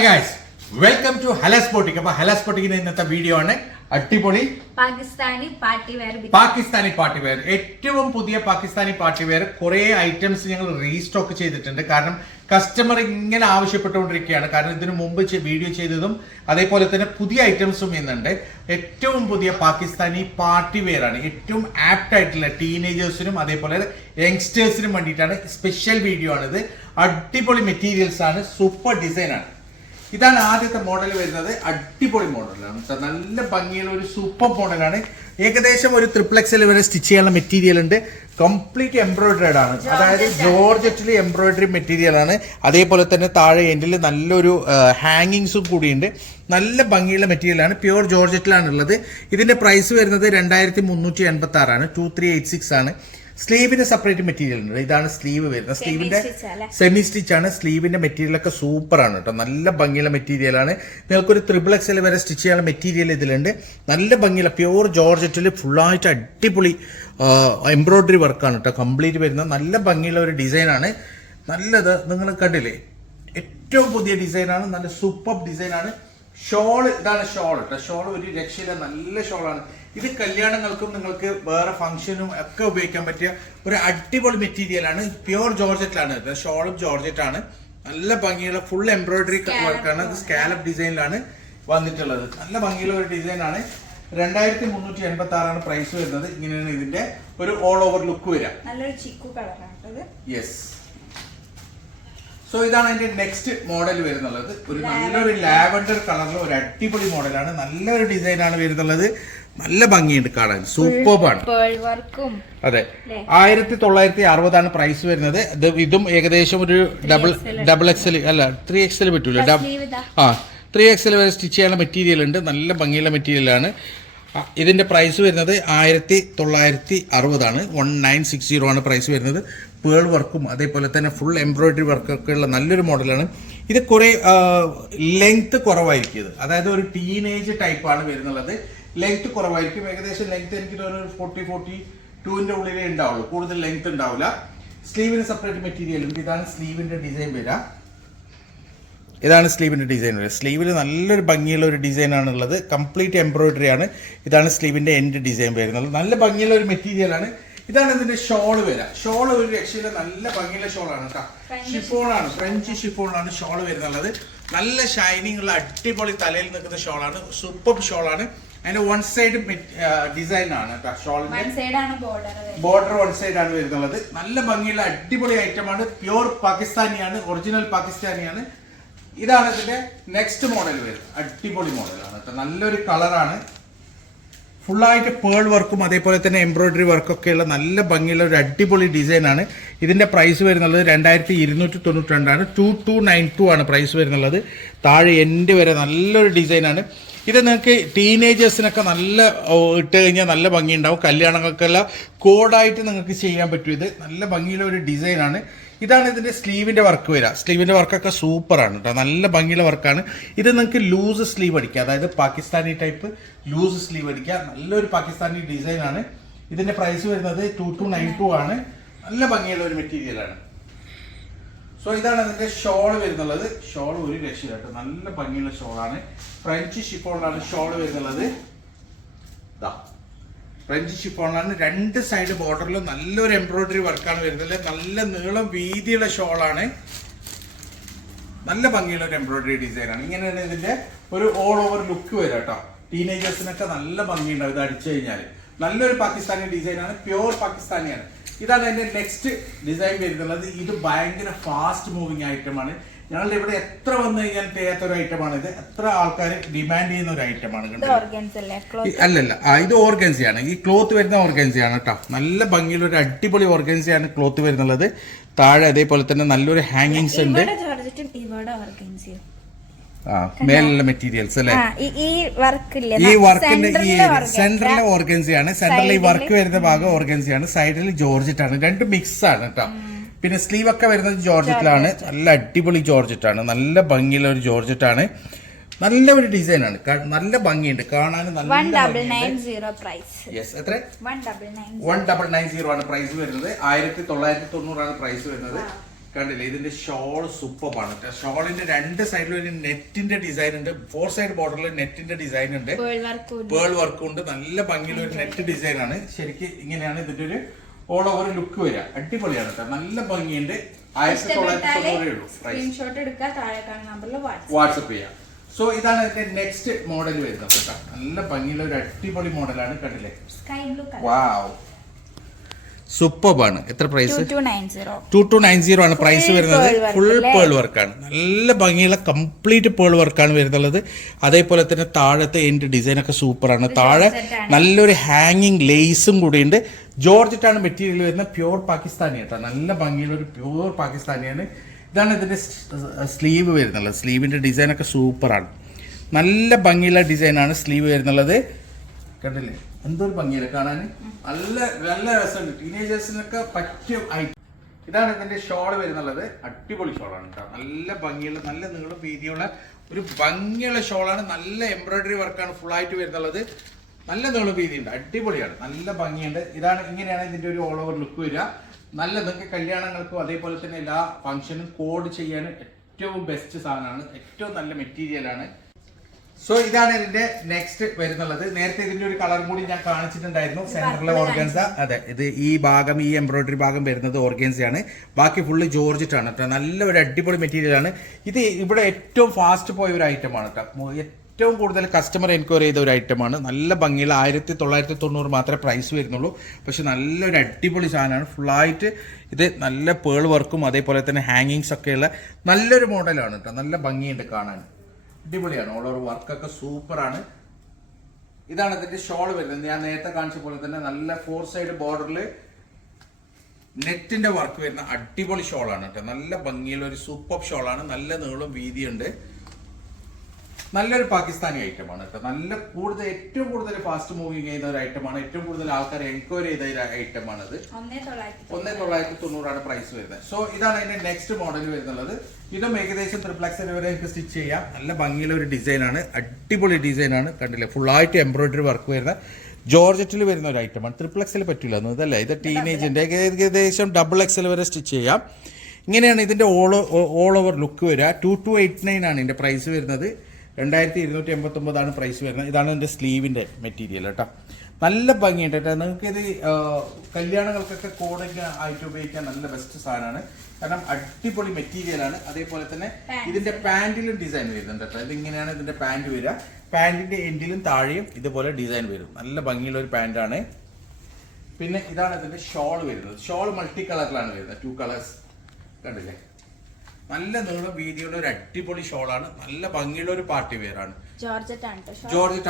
Hi guys welcome to ഹലസ്പോട്ടിക് അപ്പൊ ഹലസ്പോട്ടിക്കിന്റെ ഇന്നത്തെ വീഡിയോ ആണ്. അടിപൊളി. Pakistani party wear Pakistani party wear ഏറ്റവും പുതിയ പാകിസ്ഥാനി പാർട്ടി വെയർ കുറെ ഐറ്റംസ് ഞങ്ങൾ റീസ്റ്റോക്ക് ചെയ്തിട്ടുണ്ട്. കാരണം കസ്റ്റമർ ഇങ്ങനെ ആവശ്യപ്പെട്ടുകൊണ്ടിരിക്കുകയാണ്. കാരണം ഇതിനു മുമ്പ് വീഡിയോ ചെയ്തതും അതേപോലെ തന്നെ പുതിയ ഐറ്റംസും ഇന്നുണ്ട്. ഏറ്റവും പുതിയ പാകിസ്ഥാനി പാർട്ടി വെയർ ആണ്. ഏറ്റവും ആപ്റ്റ് ആയിട്ടുള്ള ടീനേജേഴ്സിനും അതേപോലെ യങ്സ്റ്റേഴ്സിനും വേണ്ടിയിട്ടാണ് സ്പെഷ്യൽ വീഡിയോ ആണിത്. അടിപൊളി മെറ്റീരിയൽസ് ആണ്. സൂപ്പർ ഡിസൈൻ ആണ്. ഇതാണ് ആദ്യത്തെ മോഡൽ വരുന്നത്. അടിപൊളി മോഡലാണ് നല്ല ഭംഗിയുള്ള ഒരു സൂപ്പർ മോഡലാണ് ഏകദേശം ഒരു ട്രിപ്ലക്സിൽ വരെ സ്റ്റിച്ച് ചെയ്യാനുള്ള മെറ്റീരിയൽ ഉണ്ട്. കംപ്ലീറ്റ് എംബ്രോയിഡറി ആണ്. അതായത് ജോർജറ്റിൽ എംബ്രോയിഡറി മെറ്റീരിയൽ ആണ്. അതേപോലെ തന്നെ താഴെ എൻഡിൽ നല്ലൊരു ഹാങ്ങിങ്സും കൂടിയുണ്ട് നല്ല ഭംഗിയുള്ള മെറ്റീരിയൽ ആണ്. പ്യുവർ ജോർജറ്റിലാണ് ഉള്ളത് ഇതിന്റെ പ്രൈസ് വരുന്നത് രണ്ടായിരത്തി മുന്നൂറ്റി എൺപത്തി ആറാണ് ടു ത്രീ എയ്റ്റ് സിക്സ് ആണ്. സ്ലീവിന് സെപ്പറേറ്റ് മെറ്റീരിയൽ ഉണ്ട്. ഇതാണ് സ്ലീവ് വരുന്നത്. സ്ലീവിന്റെ സെമി സ്റ്റിച്ച് ആണ്. സ്ലീവിന്റെ മെറ്റീരിയൽ ഒക്കെ സൂപ്പർ ആണ് കേട്ടോ നല്ല ഭംഗിയുള്ള മെറ്റീരിയൽ ആണ്. നിങ്ങൾക്കൊരു ത്രിബിൾ എക്സൽ വരെ സ്റ്റിച്ച് ചെയ്യാനുള്ള മെറ്റീരിയൽ ഇതിലുണ്ട്. നല്ല ഭംഗിയുള്ള പ്യൂർ ജോർജറ്റിൽ ഫുള്ളായിട്ട് അടിപൊളി എംബ്രോയിഡറി വർക്കാണ് കേട്ടോ കംപ്ലീറ്റ് വരുന്ന നല്ല ഭംഗിയുള്ള ഒരു ഡിസൈനാണ് നല്ലത് നിങ്ങൾ കണ്ടില്ലേ? ഏറ്റവും പുതിയ ഡിസൈനാണ് നല്ല സൂപ്പർ ഡിസൈനാണ് ഷോൾ ഇതാണ് ഷോൾ കേട്ടോ ഷോൾ ഒരു രക്ഷയില്ല. നല്ല ഷോളാണ്. ഇത് കല്യാണങ്ങൾക്കും നിങ്ങൾക്ക് വേറെ ഫംഗ്ഷനും ഒക്കെ ഉപയോഗിക്കാൻ പറ്റിയ ഒരു അടിപൊളി മെറ്റീരിയലാണ് പ്യുവർ ജോർജറ്റിലാണ് കേട്ടോ ഷോളും ജോർജറ്റ് ആണ്. നല്ല ഭംഗിയുള്ള ഫുൾ എംബ്രോയിഡറി വർക്കാണ് സ്കാലപ്പ് ഡിസൈനിലാണ് വന്നിട്ടുള്ളത്. നല്ല ഭംഗിയുള്ള ഒരു ഡിസൈൻ ആണ്. രണ്ടായിരത്തി മുന്നൂറ്റി എൺപത്തി ആറാണ് പ്രൈസ് വരുന്നത്. ഇങ്ങനെയാണ് ഇതിന്റെ ഒരു ഓൾ ഓവർ ലുക്ക് വരിക. നല്ലൊരു ചിക്കു കളറാണ് ഇത്. യെസ് സോ ഇതാണ് അതിന്റെ നെക്സ്റ്റ് മോഡൽ വരുന്നുള്ളത്. ഒരു നല്ലൊരു ലാവൻഡർ കളറിൽ ഒരു അടിപൊളി മോഡലാണ് നല്ലൊരു ഡിസൈനാണ് വരുന്നുള്ളത്. നല്ല ഭംഗിയുണ്ട് കാണാൻ. സൂപ്പർബാണ്. അതെ? ആയിരത്തി തൊള്ളായിരത്തി അറുപതാണ് പ്രൈസ് വരുന്നത്. ഇത് ഇതും ഏകദേശം ഒരു ഡബിൾ ഡബിൾ എക്സൽ അല്ല ത്രീ എക്സൽ പറ്റൂല. ആ ത്രീ എക്സൽ വരെ സ്റ്റിച്ച് ചെയ്യാനുള്ള മെറ്റീരിയൽ ഉണ്ട്. നല്ല ഭംഗിയുള്ള മെറ്റീരിയലാണ് ഇതിന്റെ പ്രൈസ് വരുന്നത് ആയിരത്തി തൊള്ളായിരത്തി അറുപതാണ് വൺ നയൻ സിക്സ് സീറോ ആണ് പ്രൈസ് വരുന്നത്. പേൾ വർക്കും അതേപോലെ തന്നെ ഫുൾ എംബ്രോയിഡറി വർക്കൊക്കെ ഉള്ള നല്ലൊരു മോഡലാണ് ഇത് കുറേ ലെങ്ത് കുറവായിരിക്കും അതായത് ഒരു ടീനേജ് ടൈപ്പാണ് വരുന്നുള്ളത്. ലെങ്ത് കുറവായിരിക്കും. ഏകദേശം ലെങ്ത് എനിക്ക് തോന്നുന്നു ഫോർട്ടി ഫോർട്ടി ടൂവിന്റെ ഉള്ളിലേ ഉണ്ടാവുള്ളൂ. കൂടുതൽ ലെങ്ത് ഉണ്ടാവില്ല. സ്ലീവിന് സെപ്പറേറ്റ് മെറ്റീരിയൽ ഉണ്ട്. ഇതാണ് സ്ലീവിന്റെ ഡിസൈൻ വരിക. ഇതാണ് സ്ലീവിന്റെ ഡിസൈൻ വരിക. സ്ലീവിൽ നല്ലൊരു ഭംഗിയുള്ള ഒരു ഡിസൈൻ ഉള്ളത്. കംപ്ലീറ്റ് എംബ്രോയിഡറി ആണ്. ഇതാണ് സ്ലീവിന്റെ എൻഡ് ഡിസൈൻ വരുന്നത് നല്ല ഭംഗിയുള്ള ഒരു മെറ്റീരിയലാണ് ഇതാണ് ഇതിന്റെ ഷോൾ വരിക. ഷോൾ ഒരു രക്ഷയിൽ നല്ല ഭംഗിയുള്ള ഷോളാണ് കേട്ടോ. ഷിഫോൺ ആണ്. ഫ്രഞ്ച് ഷിഫോണാണ് ആണ് ഷോൾ വരുന്നുള്ളത് നല്ല ഷൈനിങ് ഉള്ള അടിപൊളി തലയിൽ നിൽക്കുന്ന ഷോളാണ് സൂപ്പർ ഷോളാണ് അതിന്റെ വൺ സൈഡ് ഡിസൈൻ ആണ് ബോർഡർ വൺ സൈഡ് ആണ് വരുന്നത്. നല്ല ഭംഗിയുള്ള അടിപൊളി ഐറ്റം ആണ്. പ്യുവർ പാകിസ്ഥാനിയാണ് ഒറിജിനൽ പാകിസ്ഥാനിയാണ്. ഇതാണ് ഇതിന്റെ നെക്സ്റ്റ് മോഡൽ വരുന്നത്. അടിപൊളി മോഡലാണ് കേട്ടോ. നല്ലൊരു കളറാണ് ഫുള്ളായിട്ട് പേൾ വർക്കും അതേപോലെ തന്നെ എംബ്രോയിഡറി വർക്കൊക്കെയുള്ള നല്ല ഭംഗിയുള്ള ഒരു അടിപൊളി ഡിസൈനാണ് ഇതിന്റെ പ്രൈസ് വരുന്നത് രണ്ടായിരത്തി ഇരുന്നൂറ്റി തൊണ്ണൂറ്റി രണ്ടാണ് ടു ടു നയൻ ടു ആണ് പ്രൈസ് വരുന്നുള്ളത്. താഴെ എൻഡ് വരെ നല്ലൊരു ഡിസൈനാണ് ഇത് നിങ്ങൾക്ക് ടീനേജേഴ്സിനൊക്കെ നല്ല ഇട്ട് കഴിഞ്ഞാൽ നല്ല ഭംഗിയുണ്ടാവും. കല്യാണങ്ങൾക്കെല്ലാം കോഡായിട്ട് നിങ്ങൾക്ക് ചെയ്യാൻ പറ്റും. ഇത് നല്ല ഭംഗിയുള്ള ഒരു ഡിസൈനാണ്. ഇതാണ് ഇതിന്റെ സ്ലീവിന്റെ വർക്ക് വരിക. സ്ലീവിന്റെ വർക്കൊക്കെ സൂപ്പറാണ് കേട്ടോ. നല്ല ഭംഗിയുള്ള വർക്കാണ്. ഇത് നിങ്ങൾക്ക് ലൂസ് സ്ലീവ് അടിക്കുക അതായത് പാകിസ്ഥാനി ടൈപ്പ് ലൂസ് സ്ലീവ് അടിക്കുക. നല്ലൊരു പാകിസ്ഥാനി ഡിസൈനാണ്. ആണ് ഇതിന്റെ പ്രൈസ് വരുന്നത് ടു ടു നയൻ ടു ആണ്. നല്ല ഭംഗിയുള്ള ഒരു മെറ്റീരിയൽ ആണ്. സോ ഇതാണ് ഇതിന്റെ ഷോൾ വരുന്നുള്ളത്. ഷോൾ ഒരു രക്ഷയില്ല കേട്ടോ. നല്ല ഭംഗിയുള്ള ഷോളാണ് ഫ്രഞ്ച് ഷിഫോണിലാണ് ഷോൾ വരുന്നുള്ളത്. ഇതാ ഫ്രഞ്ച് ഷിഫോണിലാണ് രണ്ട് സൈഡ് ബോർഡറിലും നല്ലൊരു എംബ്രോയിഡറി വർക്കാണ് വരുന്നത്. നല്ല നീളം വീതിയുള്ള ഷോളാണ് നല്ല ഭംഗിയുള്ള ഒരു എംബ്രോയിഡറി ഡിസൈനാണ് ഇങ്ങനെയാണ് ഇതിന്റെ ഒരു ഓൾ ഓവർ ലുക്ക് വരിക കേട്ടോ. ടീനേജേഴ്സിനൊക്കെ നല്ല ഭംഗിയുണ്ടാവും ഇത് അടിച്ചു കഴിഞ്ഞാൽ നല്ലൊരു പാകിസ്ഥാനി ഡിസൈനാണ് പ്യുവർ പാകിസ്ഥാനിയാണ്. ഇതാണ് എന്റെ നെക്സ്റ്റ് ഡിസൈൻ വരുന്നുള്ളത്. ഇത് ഭയങ്കര ഫാസ്റ്റ് മൂവിങ് ഐറ്റമാണ് ഞങ്ങളുടെ ഇവിടെ എത്ര വന്നു കഴിഞ്ഞാൽ ചെയ്യാത്ത ഒരു ഐറ്റമാണ് ഇത്. എത്ര ആൾക്കാർ ഡിമാൻഡ് ചെയ്യുന്ന ഒരു ഐറ്റമാണ് അല്ലല്ല. ഇത് ഇത് ഓർഗൻസിയാണ് ഈ ക്ലോത്ത് വരുന്ന ഓർഗൻസിയാണ് കേട്ടോ നല്ല ഭംഗിയുള്ള ഒരു അടിപൊളി ഓർഗൻസിയാണ് ക്ലോത്ത് വരുന്നുള്ളത്. താഴെ അതേപോലെ തന്നെ നല്ലൊരു ഹാങ്ങിങ്സ് ഉണ്ട്. മേലുള്ള മെറ്റീരിയൽസ് അല്ലെ? ഈ- വർക്കിന്റെ ഈ. സെന്ററിലെ ഓർഗൻസിയാണ്. സെന്ററിൽ ഈ വർക്ക് വരുന്ന ഭാഗം ഓർഗൻസിയാണ്. സൈഡിൽ ജോർജറ്റ് ആണ് രണ്ട് മിക്സ് ആണ് കേട്ടോ പിന്നെ സ്ലീവ് ഒക്കെ വരുന്നത് ജോർജറ്റിലാണ്. നല്ല അടിപൊളി ജോർജറ്റാണ്. ആണ് നല്ല ഭംഗിയുള്ള ഒരു ജോർജറ്റാണ്. ആണ്. നല്ല ഒരു ഡിസൈൻ ആണ് നല്ല ഭംഗിയുണ്ട്. കാണാൻ എത്ര? വൺ ഡബിൾ നയൻ സീറോ ആണ് പ്രൈസ് വരുന്നത്. ആയിരത്തി തൊള്ളായിരത്തി തൊണ്ണൂറാണ് പ്രൈസ് വരുന്നത്. കണ്ടില്ലേ? ഇതിന്റെ ഷോൾ സൂപ്പറാണ് ഷോളിന്റെ രണ്ട് സൈഡിലും ഒരു നെറ്റിന്റെ ഡിസൈൻ ഉണ്ട്. ഫോർ സൈഡ് ബോർഡറിൽ നെറ്റിന്റെ ഡിസൈൻ ഉണ്ട്. പേൾ വർക്ക് ഉണ്ട്. നല്ല ഭംഗിയുള്ള ഒരു നെറ്റ് ഡിസൈൻ ആണ്. ശരിക്കും ഇങ്ങനെയാണ് ഇതിന്റെ ഒരു ഓൾ ഓവർ ലുക്ക് വരിക. അടിപൊളിയാണ് കേട്ടോ നല്ല ഭംഗിയുണ്ട്. ആയിരത്തി തൊള്ളായിരത്തി വാട്സപ്പ് ചെയ്യാം. സോ ഇതാണ് ഇതിന്റെ നെക്സ്റ്റ് മോഡൽ വരുന്നത് കേട്ടോ നല്ല ഭംഗിയുള്ള ഒരു അടിപൊളി മോഡലാണ് കണ്ടില്ലേ? വാവ് സൂപ്പർബാണ്. എത്ര price two two nine zero ആണ് പ്രൈസ് വരുന്നത്. ഫുൾ പേൾ വർക്കാണ് നല്ല ഭംഗിയുള്ള കംപ്ലീറ്റ് പേൾ വർക്കാണ് വരുന്നുള്ളത്. അതേപോലെ തന്നെ താഴത്തെ എന്റെ ഡിസൈനൊക്കെ സൂപ്പറാണ് താഴെ നല്ലൊരു ഹാങ്ങിങ് ലേസും കൂടിയുണ്ട്. ജോർജറ്റാണ് മെറ്റീരിയൽ വരുന്നത്. പ്യുവർ പാകിസ്ഥാനി കേട്ടോ നല്ല ഭംഗിയുള്ള ഒരു പ്യുവർ പാകിസ്ഥാനിയാണ് ഇതാണ് ഇതിന്റെ സ്ലീവ് വരുന്നുള്ളത്. സ്ലീവിന്റെ ഡിസൈനൊക്കെ സൂപ്പറാണ് നല്ല ഭംഗിയുള്ള ഡിസൈനാണ് സ്ലീവ് വരുന്നുള്ളത്. കണ്ടില്ലേ? എന്തൊരു ഭംഗിയല്ലേ കാണാൻ നല്ല നല്ല രസമുണ്ട്. ടീനേജേഴ്സിനൊക്കെ പറ്റിയ ഐറ്റം ഇതാണ് ഇതിന്റെ ഷോൾ വരുന്നുള്ളത്. അടിപൊളി ഷോളാണ് കേട്ടോ നല്ല ഭംഗിയുള്ള നല്ല നീളം വീതിയുള്ള ഒരു ഭംഗിയുള്ള ഷോളാണ് നല്ല എംബ്രോയിഡറി വർക്കാണ് ഫുൾ ആയിട്ട് വരുന്നുള്ളത്. നല്ല നീളം വീതിയുണ്ട്. അടിപൊളിയാണ്. നല്ല ഭംഗിയുണ്ട്. ഇതാണ് ഇങ്ങനെയാണ് ഇതിന്റെ ഒരു ഓൾ ഓവർ ലുക്ക് വരിക. നല്ല നിങ്ങൾക്ക് കല്യാണങ്ങൾക്കും അതേപോലെ തന്നെ എല്ലാ ഫംഗ്ഷനും കോഡ് ചെയ്യാനും ഏറ്റവും ബെസ്റ്റ് സാധനമാണ്. ഏറ്റവും നല്ല മെറ്റീരിയലാണ് സോ ഇതാണ് ഇതിന്റെ നെക്സ്റ്റ് വരുന്നുള്ളത്. നേരത്തെ ഇതിന്റെ ഒരു കളർ കൂടി ഞാൻ കാണിച്ചിട്ടുണ്ടായിരുന്നു. സെന്ററിലെ ഓർഗൻസ അതെ ഇത് ഈ ഭാഗം ഈ എംബ്രോയിഡറി ഭാഗം വരുന്നത് ഓർഗൻസയാണ് ബാക്കി ഫുള്ള് ജോർജറ്റ് ആണ് കേട്ടോ. നല്ല ഒരു അടിപൊളി മെറ്റീരിയൽ ആണ്. ഇത് ഇവിടെ ഏറ്റവും ഫാസ്റ്റ് പോയ ഒരു ഐറ്റമാണ് കേട്ടോ. ഏറ്റവും കൂടുതൽ കസ്റ്റമർ എൻക്വയറി ചെയ്ത ഒരു ഐറ്റമാണ് നല്ല ഭംഗിയുള്ള ആയിരത്തി തൊള്ളായിരത്തി തൊണ്ണൂറ് മാത്രമേ പ്രൈസ് വരുന്നുള്ളൂ. പക്ഷെ നല്ലൊരു അടിപൊളി സാധനമാണ്. ഫുള്ളായിട്ട് ഇത് നല്ല പേൾ വർക്കും അതേപോലെ തന്നെ ഹാങ്ങിങ്സ് ഒക്കെയുള്ള നല്ലൊരു മോഡലാണ് കേട്ടോ. നല്ല ഭംഗിയുണ്ട് കാണാൻ. അടിപൊളിയാണ്. ഓൾ ഓവർ വർക്കൊക്കെ സൂപ്പറാണ്. ഇതാണ് ഇതിന്റെ ഷോൾ വരുന്നത്. ഞാൻ നേരത്തെ കാണിച്ച പോലെ തന്നെ നല്ല ഫോർ സൈഡ് ബോർഡറിൽ നെറ്റിന്റെ വർക്ക് വരുന്ന അടിപൊളി ഷോളാണ് കേട്ടോ. നല്ല ഭംഗിയുള്ള ഒരു സൂപ്പർ ഷോളാണ് നല്ല നീളം വീതിയുണ്ട്. നല്ലൊരു പാകിസ്ഥാനി ഐറ്റമാണ് കേട്ടോ. നല്ല കൂടുതൽ ഏറ്റവും കൂടുതൽ ഫാസ്റ്റ് മൂവിങ് ചെയ്യുന്ന ഒരു ഐറ്റമാണ്. ഏറ്റവും കൂടുതൽ ആൾക്കാർ എൻക്വയറി ചെയ്ത ഒരു ഐറ്റമാണ് ഇത് ഒന്നേ തൊള്ളായിരത്തി തൊണ്ണൂറാണ് പ്രൈസ് വരുന്നത്. സോ ഇതാണ് അതിന്റെ നെക്സ്റ്റ് മോഡൽ വരുന്നത് ഇതും ഏകദേശം ത്രിപ്ലക്സിൽ വരെ നമുക്ക് സ്റ്റിച്ച് ചെയ്യാം. നല്ല ഭംഗിയുള്ള ഒരു ഡിസൈനാണ് അടിപൊളി ഡിസൈനാണ് കണ്ടില്ലേ? ഫുള്ളായിട്ട് എംബ്രോയിഡറി വർക്ക് വരുന്ന ജോർജറ്റിൽ വരുന്ന ഒരു ഐറ്റമാണ് ത്രിപ്ലക്സിൽ പറ്റില്ല ഇതല്ല? ഇത് ടീനേജിന്റെ ഏകദേശം ഡബിൾ എക്സൽ വരെ സ്റ്റിച്ച് ചെയ്യാം. ഇങ്ങനെയാണ് ഇതിന്റെ ഓൾ ഓൾ ഓവർ ലുക്ക് വരിക. ടു ടു എയ്റ്റ് നയൻ ആണ് ഇതിന്റെ പ്രൈസ് വരുന്നത്. രണ്ടായിരത്തി ഇരുന്നൂറ്റി എൺപത്തി ഒമ്പതാണ് പ്രൈസ് വരുന്നത്. ഇതാണ് എന്റെ സ്ലീവിന്റെ മെറ്റീരിയൽ കേട്ടോ നല്ല ഭംഗിയുണ്ട് കേട്ടോ. നിങ്ങൾക്ക് ഇത് കല്യാണങ്ങൾക്കൊക്കെ കോടൊക്കെ ആയിട്ട് ഉപയോഗിക്കാൻ നല്ല ബെസ്റ്റ് സാധനമാണ്. കാരണം അടിപൊളി മെറ്റീരിയലാണ് അതേപോലെ തന്നെ. ഇതിന്റെ പാന്റിലും ഡിസൈൻ വരുന്നുണ്ട് കേട്ടോ. ഇതിങ്ങനെയാണ് ഇതിന്റെ പാന്റ് വരിക. പാന്റിന്റെ എൻഡിലും താഴെയും ഇതുപോലെ ഡിസൈൻ വരും. നല്ല ഭംഗിയുള്ള ഒരു പാന്റാണ് പിന്നെ ഇതാണ് ഇതിന്റെ ഷോൾ വരുന്നത്. ഷോൾ മൾട്ടി കളറിലാണ് വരുന്നത്. ടു കളേഴ്സ് കണ്ടില്ലേ? നല്ല നീളം വീതിയുള്ള ഒരു അടിപൊളി ഷോളാണ്. നല്ല ഭംഗിയുള്ള ഒരു പാർട്ടി വെയറാണ് ജോർജറ്റ്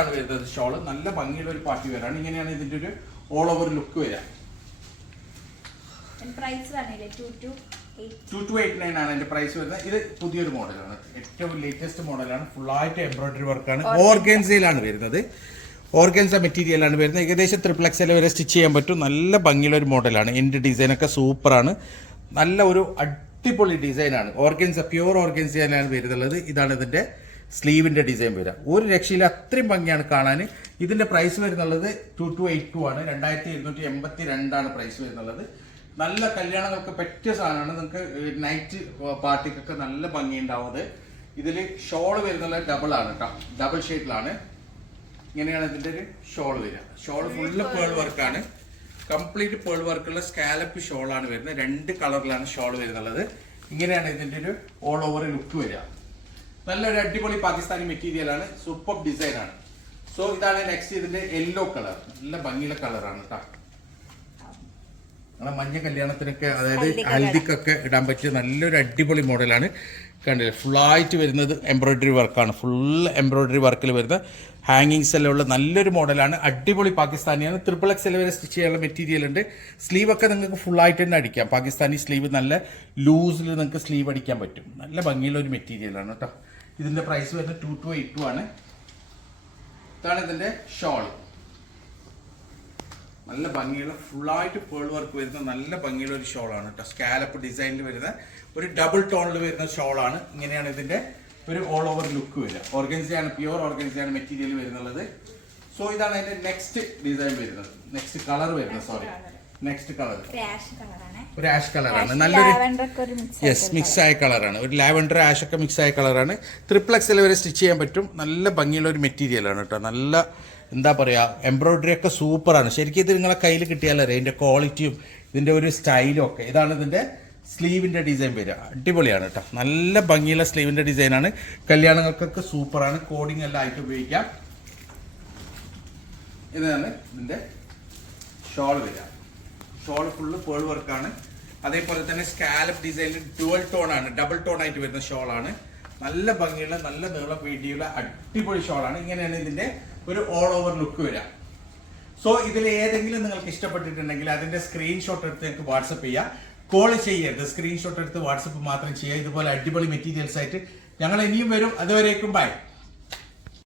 ആണ് വരുന്നത് ഷോൾ നല്ല ഭംഗിയുള്ള ഒരു പാർട്ടി വെയറാണ് ഇങ്ങനെയാണ് ഇതിന്റെ ഒരു ഓൾ ഓവർ ലുക്ക് വരാം ടു ടു എയ്റ്റ് നയൻ ആണ് അതിന്റെ പ്രൈസ് വരുന്നത്. ഇത് പുതിയൊരു മോഡലാണ് ഏറ്റവും ലേറ്റസ്റ്റ് മോഡലാണ് ഫുള്ളായിട്ട് എംബ്രോയിഡറി വർക്കാണ് ഓർഗൻസയിലാണ് വരുന്നത്. ഓർഗൻസ മെറ്റീരിയലാണ് വരുന്നത്. ഏകദേശം ത്രിപ്ലക്സിൽ വരെ സ്റ്റിച്ച് ചെയ്യാൻ പറ്റും. നല്ല ഭംഗിയുള്ള ഒരു മോഡലാണ് എന്റെ ഡിസൈനൊക്കെ സൂപ്പറാണ് നല്ല ഒരു അടിപൊളി ഡിസൈനാണ്. ഓർഗൻസ പ്യൂർ തന്നെയാണ് വരുന്നുള്ളത്. ഇതാണ് ഇതിന്റെ സ്ലീവിന്റെ ഡിസൈൻ വരിക. ഒരു രക്ഷയിൽ അത്രയും ഭംഗിയാണ് കാണാൻ. ഇതിന്റെ പ്രൈസ് വരുന്നുള്ളത് ടു ടു എയ്റ്റ് ടു ആണ്. രണ്ടായിരത്തി ഇരുന്നൂറ്റി എൺപത്തി രണ്ടാണ് പ്രൈസ് വരുന്നുള്ളത്. നല്ല കല്യാണങ്ങൾക്ക് പറ്റിയ സാധനമാണ്. നിങ്ങൾക്ക് നൈറ്റ് പാർട്ടിക്കൊക്കെ നല്ല ഭംഗിയുണ്ടാവുന്നത്. ഇതിൽ ഷോൾ വരുന്നത് ഡബിൾ ആണ് കേട്ടോ ഡബിൾ ഷെയ്ഡിലാണ് ഇങ്ങനെയാണ് ഇതിന്റെ ഒരു ഷോൾ വരിക. ഷോൾ ഫുള്ള് പേൾ വർക്കാണ് കംപ്ലീറ്റ് പേൾ വർക്കുള്ള സ്കാലപ്പ് ഷോളാണ് വരുന്നത്. രണ്ട് കളറിലാണ് ഷോൾ വരുന്നുള്ളത് ഇങ്ങനെയാണ് ഇതിന്റെ ഒരു ഓൾ ഓവർ ലുക്ക് വരിക. നല്ലൊരു അടിപൊളി പാകിസ്ഥാനി മെറ്റീരിയൽ ആണ്. സൂപ്പർ ഡിസൈൻ ആണ്. സോ ഇതാണ് നെക്സ്റ്റ് ഇതിന്റെ യെല്ലോ കളർ നല്ല ഭംഗിയുള്ള കളറാണ് കേട്ടോ നമ്മളെ മഞ്ഞ കല്യാണത്തിനൊക്കെ അതായത് ഹൽദിക്കൊക്കെ ഹൽദിക്കൊക്കെ ഇടാൻ പറ്റിയ നല്ലൊരു അടിപൊളി മോഡലാണ് കണ്ടില്ലേ? ഫുള്ളായിട്ട് വരുന്നത് എംബ്രോയിഡറി വർക്കാണ് ഫുൾ എംബ്രോയിഡറി വർക്കിൽ വരുന്ന ഹാങ്ങിങ്സ് എല്ലാം ഉള്ള നല്ലൊരു മോഡലാണ് അടിപൊളി പാകിസ്ഥാനിയാണ്. ത്രിപ്പിൾ എക്സ് വരെ സ്റ്റിച്ച് ചെയ്യാനുള്ള മെറ്റീരിയൽ ഉണ്ട്. സ്ലീവ് ഒക്കെ നിങ്ങൾക്ക് ഫുൾ ആയിട്ട് തന്നെ അടിക്കാം. പാകിസ്ഥാനി സ്ലീവ് നല്ല ലൂസിൽ നിങ്ങൾക്ക് സ്ലീവ് അടിക്കാൻ പറ്റും. നല്ല ഭംഗിയുള്ള ഒരു മെറ്റീരിയലാണ് കേട്ടോ ഇതിന്റെ പ്രൈസ് വരുന്നത് ടു ടു എയ്റ്റ് ടു ആണ്. ഇതാണ് ഇതിന്റെ ഷോൾ നല്ല ഭംഗിയുള്ള ഫുള്ളായിട്ട് പേൾ വർക്ക് വരുന്ന നല്ല ഭംഗിയുള്ള ഒരു ഷോളാണ് കേട്ടോ സ്കാലപ്പ് ഡിസൈനിൽ വരുന്ന ഒരു ഡബിൾ ടോണിൽ വരുന്ന ഷോളാണ് ഇങ്ങനെയാണ് ഇതിന്റെ ഒരു ഓൾ ഓവർ ലുക്ക് വരിക. ഓർഗൻസിയാണ് പ്യുവർ ഓർഗൻസിയാണ് മെറ്റീരിയൽ വരുന്നുള്ളത്. സോ ഇതാണ് അതിന്റെ നെക്സ്റ്റ് ഡിസൈൻ വരുന്നത്. നെക്സ്റ്റ് കളർ വരുന്നത് സോറി നെക്സ്റ്റ് കളർ ഒരു ആഷ് കളറാണ് നല്ലൊരു യെസ് മിക്സ് ആയ കളറാണ് ഒരു ലാവൻഡർ ആഷ് ഒക്കെ മിക്സ് ആയ കളറാണ് ട്രിപ്പിൾ എക്സൽ വരെ സ്റ്റിച്ച് ചെയ്യാൻ പറ്റും. നല്ല ഭംഗിയുള്ള ഒരു മെറ്റീരിയലാണ് കേട്ടോ. നല്ല എന്താ പറയുക എംബ്രോയിഡറി ഒക്കെ സൂപ്പറാണ് ശരിക്കും ഇത് നിങ്ങളെ കയ്യിൽ കിട്ടിയാലേ ഇതിന്റെ ക്വാളിറ്റിയും ഇതിന്റെ ഒരു സ്റ്റൈലും ഒക്കെ. ഇതാണ് ഇതിന്റെ സ്ലീവിന്റെ ഡിസൈൻ വരിക. അടിപൊളിയാണ് കേട്ടോ. നല്ല ഭംഗിയുള്ള സ്ലീവിന്റെ ഡിസൈനാണ് കല്യാണങ്ങൾക്കൊക്കെ സൂപ്പറാണ് കോഡിങ് എല്ലാം ആയിട്ട് ഉപയോഗിക്കാം. ഇതാണ് ഇതിന്റെ ഷോൾ വരിക. ഷോൾ ഫുള്ള് പേൾ വർക്കാണ് അതേപോലെ തന്നെ സ്കാലപ്പ് ഡിസൈനിൽ ഡുവൽ ടോൺ ആണ്. ഡബിൾ ടോൺ ആയിട്ട് വരുന്ന ഷോൾ ആണ്. നല്ല ഭംഗിയുള്ള നല്ല നീളം വീതിയുള്ള അടിപൊളി ഷോൾ ആണ്. ഇങ്ങനെയാണ് ഇതിന്റെ ഒരു ഓൾ ഓവർ ലുക്ക് വരിക. സോ ഇതിൽ ഏതെങ്കിലും നിങ്ങൾക്ക് ഇഷ്ടപ്പെട്ടിട്ടുണ്ടെങ്കിൽ അതിന്റെ സ്ക്രീൻഷോട്ട് എടുത്ത് നിങ്ങൾക്ക് വാട്സപ്പ് ചെയ്യാം. കോൾ ചെയ്യരുത്. സ്ക്രീൻഷോട്ട് എടുത്ത് വാട്സപ്പ് മാത്രം ചെയ്യുക. ഇതുപോലെ അടിപൊളി മെറ്റീരിയൽസ് ആയിട്ട് ഞങ്ങൾ ഇനിയും വരും. അതുവരേക്കും ബൈ